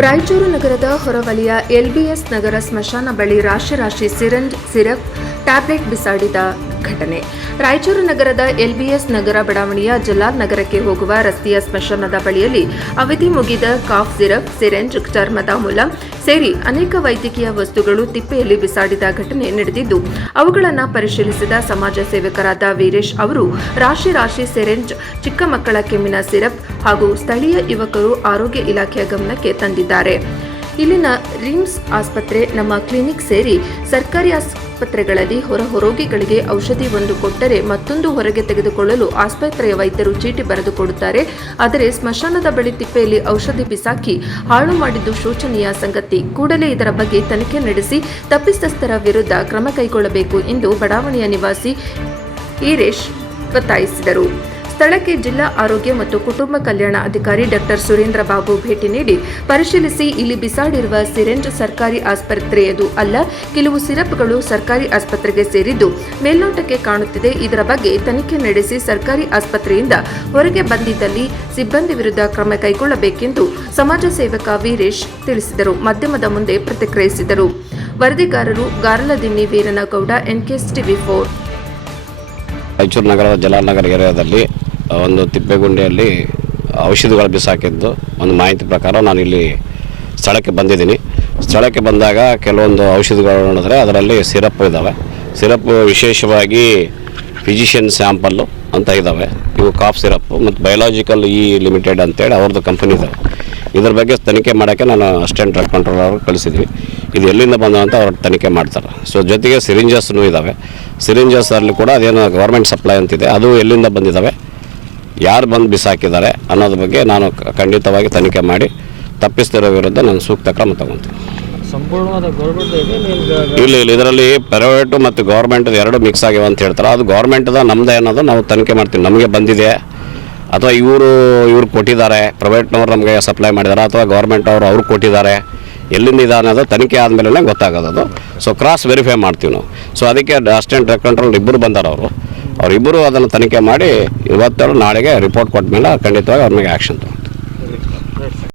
ರಾಯಚೂರು ನಗರದ ಹೊರವಲಯ ಎಲ್ಬಿಎಸ್ ನಗರ ಸ್ಮಶಾನ ಬಳಿ ರಾಶಿ ಸಿರಿಂಜ್, ಸಿರಪ್, ಟ್ಯಾಬ್ಲೆಟ್ ಬಿಸಾಡಿದ ಘಟನೆ. ರಾಯಚೂರು ನಗರದ ಎಲ್ಬಿಎಸ್ ನಗರ ಬಡಾವಣೆಯ ಜಲಾಲ್ ನಗರಕ್ಕೆ ಹೋಗುವ ರಸ್ತೆಯ ಸ್ಮಶಾನದ ಬಳಿಯಲ್ಲಿ ಅವಧಿ ಮುಗಿದ ಕಾಫ್ ಸಿರಪ್, ಸಿರಿಂಜ್, ಚರ್ಮದ ಮುಲಾಂ ಸೇರಿ ಅನೇಕ ವೈದ್ಯಕೀಯ ವಸ್ತುಗಳು ತಿಪ್ಪೆಯಲ್ಲಿ ಬಿಸಾಡಿದ ಘಟನೆ ನಡೆದಿದ್ದು, ಅವುಗಳನ್ನು ಪರಿಶೀಲಿಸಿದ ಸಮಾಜ ಸೇವಕರಾದ ವೀರೇಶ್ ಅವರು ರಾಶಿ ಸಿರಿಂಜ್, ಚಿಕ್ಕ ಮಕ್ಕಳ ಕೆಮ್ಮಿನ ಸಿರಪ್ ಹಾಗೂ ಸ್ಥಳೀಯ ಯುವಕರು ಆರೋಗ್ಯ ಇಲಾಖೆಯ ಗಮನಕ್ಕೆ ತಂದಿದ್ದಾರೆ. ಇಲ್ಲಿನ ರಿಮ್ಸ್ ಆಸ್ಪತ್ರೆ, ನಮ್ಮ ಕ್ಲಿನಿಕ್ ಸೇರಿ ಸರ್ಕಾರಿ ಆಸ್ಪತ್ರೆಗಳಲ್ಲಿ ಹೊರರೋಗಿಗಳಿಗೆ ಔಷಧಿ ಒಂದು ಕೊಟ್ಟರೆ ಮತ್ತೊಂದು ಹೊರಗೆ ತೆಗೆದುಕೊಳ್ಳಲು ಆಸ್ಪತ್ರೆಯ ವೈದ್ಯರು ಚೀಟಿ ಬರೆದು ಕೊಡುತ್ತಾರೆ. ಆದರೆ ಸ್ಮಶಾನದ ಬಳಿ ತಿಪ್ಪೆಯಲ್ಲಿ ಔಷಧಿ ಬಿಸಾಕಿ ಹಾಳು ಮಾಡಿದ್ದು ಶೋಚನೀಯ ಸಂಗತಿ. ಕೂಡಲೇ ಇದರ ಬಗ್ಗೆ ತನಿಖೆ ನಡೆಸಿ ತಪ್ಪಿತಸ್ಥರ ವಿರುದ್ಧ ಕ್ರಮ ಕೈಗೊಳ್ಳಬೇಕು ಎಂದು ಬಡಾವಣೆಯ ನಿವಾಸಿ ವೀರೇಶ್ ಒತ್ತಾಯಿಸಿದರು. ಸ್ಥಳಕ್ಕೆ ಜಿಲ್ಲಾ ಆರೋಗ್ಯ ಮತ್ತು ಕುಟುಂಬ ಕಲ್ಯಾಣ ಅಧಿಕಾರಿ ಡಾ ಸುರೇಂದ್ರ ಬಾಬು ಭೇಟಿ ನೀಡಿ ಪರಿಶೀಲಿಸಿ, ಇಲ್ಲಿ ಬಿಸಾಡಿರುವ ಸಿರಿಂಜ್ ಸರ್ಕಾರಿ ಆಸ್ಪತ್ರೆಯದು ಅಲ್ಲ, ಕೆಲವು ಸಿರಪ್ಗಳು ಸರ್ಕಾರಿ ಆಸ್ಪತ್ರೆಗೆ ಸೇರಿದ್ದು ಮೇಲ್ನೋಟಕ್ಕೆ ಕಾಣುತ್ತಿದೆ. ಇದರ ಬಗ್ಗೆ ತನಿಖೆ ನಡೆಸಿ ಸರ್ಕಾರಿ ಆಸ್ಪತ್ರೆಯಿಂದ ಹೊರಗೆ ಬಂದಿದ್ದಲ್ಲಿ ಸಿಬ್ಬಂದಿ ವಿರುದ್ಧ ಕ್ರಮ ಕೈಗೊಳ್ಳಬೇಕೆಂದು ಸಮಾಜ ಸೇವಕ ವೀರೇಶ್ ತಿಳಿಸಿದರು. ಮಾಧ್ಯಮದ ಮುಂದೆ ಪ್ರತಿಕ್ರಿಯಿಸಿದರು. ವರದಿಗಾರರು ಗಾರಲದಿನ್ನಿ ವೀರನಗೌಡ, NKSTV4. ರಾಯಚೂರು ನಗರದ ಜಲಾನಗರ ಏರಿಯಾದಲ್ಲಿ ಒಂದು ತಿಪ್ಪೆಗುಂಡಿಯಲ್ಲಿ ಔಷಧಿಗಳು ಬಿಸಾಕಿದ್ದು ಒಂದು ಮಾಹಿತಿ ಪ್ರಕಾರ ನಾನು ಇಲ್ಲಿ ಸ್ಥಳಕ್ಕೆ ಬಂದಿದ್ದೀನಿ. ಸ್ಥಳಕ್ಕೆ ಬಂದಾಗ ಕೆಲವೊಂದು ಔಷಧಿಗಳು ನೋಡಿದ್ರೆ ಅದರಲ್ಲಿ ಸಿರಪ್ ಇದ್ದಾವೆ. ಸಿರಪ್ ವಿಶೇಷವಾಗಿ ಫಿಸಿಷಿಯನ್ ಸ್ಯಾಂಪಲ್ಲು ಅಂತ ಇದ್ದಾವೆ. ಇವು ಕಾಫ್ ಸಿರಪ್ ಮತ್ತು ಬಯೋಲಾಜಿಕಲ್ ಲಿಮಿಟೆಡ್ ಅಂತೇಳಿ ಅವ್ರದ್ದು ಕಂಪನಿ ಇದ್ದಾವೆ. ಇದ್ರ ಬಗ್ಗೆ ತನಿಖೆ ಮಾಡೋಕ್ಕೆ ನಾನು ಅಸಿಸ್ಟೆಂಟ್ ಡ್ರಗ್ ಕಂಟ್ರೋಲರ್ ಅವ್ರಿಗೆ ಕಳಿಸಿದ್ವಿ. ಇದು ಎಲ್ಲಿಂದ ಬಂದ ಅಂತ ಅವ್ರು ತನಿಖೆ ಮಾಡ್ತಾರೆ. ಸೊ ಜೊತೆಗೆ ಸಿರಿಂಜಸ್ನೂ ಇದ್ದಾವೆ. ಸಿರಿಂಜಸ್ಸಲ್ಲಿ ಕೂಡ ಅದೇನು ಗೌರ್ಮೆಂಟ್ ಸಪ್ಲೈ ಅಂತಿದೆ, ಅದು ಎಲ್ಲಿಂದ ಬಂದಿದ್ದಾವೆ, ಯಾರು ಬಂದು ಬಿಸಾಕಿದ್ದಾರೆ ಅನ್ನೋದ್ರ ಬಗ್ಗೆ ನಾನು ಖಂಡಿತವಾಗಿ ತನಿಖೆ ಮಾಡಿ ತಪ್ಪಿಸ್ತಿರೋ ವಿರುದ್ಧ ನಾನು ಸೂಕ್ತ ಕ್ರಮ ತಗೊಳ್ತೀನಿ. ಸಂಪೂರ್ಣವಾದ ಗೌರ್ಮೆಂಟ್ ಇಲ್ಲ ಇದರಲ್ಲಿ ಪ್ರೈವೇಟು ಮತ್ತು ಗೌರ್ಮೆಂಟ್ ಎರಡು ಮಿಕ್ಸ್ ಆಗಿವೆ ಅಂತ ಹೇಳ್ತಾರೆ. ಅದು ಗೌರ್ಮೆಂಟ್ದ ನಮ್ಮದೇ ಅನ್ನೋದು ನಾವು ತನಿಖೆ ಮಾಡ್ತೀವಿ. ನಮಗೆ ಬಂದಿದೆ ಅಥವಾ ಇವ್ರು ಕೊಟ್ಟಿದ್ದಾರೆ, ಪ್ರೈವೇಟ್ನವ್ರು ನಮಗೆ ಸಪ್ಲೈ ಮಾಡಿದ್ದಾರೆ, ಅಥವಾ ಗೌರ್ಮೆಂಟ್ ಅವ್ರು ಕೊಟ್ಟಿದ್ದಾರೆ, ಎಲ್ಲಿಂದ ಇದೆ ಅನ್ನೋದು ತನಿಖೆ ಆದಮೇಲೆ ಗೊತ್ತಾಗೋದು. ಸೊ ಕ್ರಾಸ್ ವೆರಿಫೈ ಮಾಡ್ತೀವಿ ನಾವು. ಸೊ ಅದಕ್ಕೆ ಅಸಿಸ್ಟೆಂಟ್ ಡ್ರಗ್ ಕಂಟ್ರೋಲ್ ಇಬ್ಬರು ಬಂದಾರ. ಅವರಿಬ್ಬರು ಅದನ್ನು ತನಿಖೆ ಮಾಡಿ ಇವತ್ತು ನಾಳೆಗೆ ರಿಪೋರ್ಟ್ ಕೊಟ್ಟ ಮೇಲೆ ಖಂಡಿತವಾಗಿ ಅವ್ರ ಮೇಲೆ ಆ್ಯಕ್ಷನ್ ತಗೊಂಡು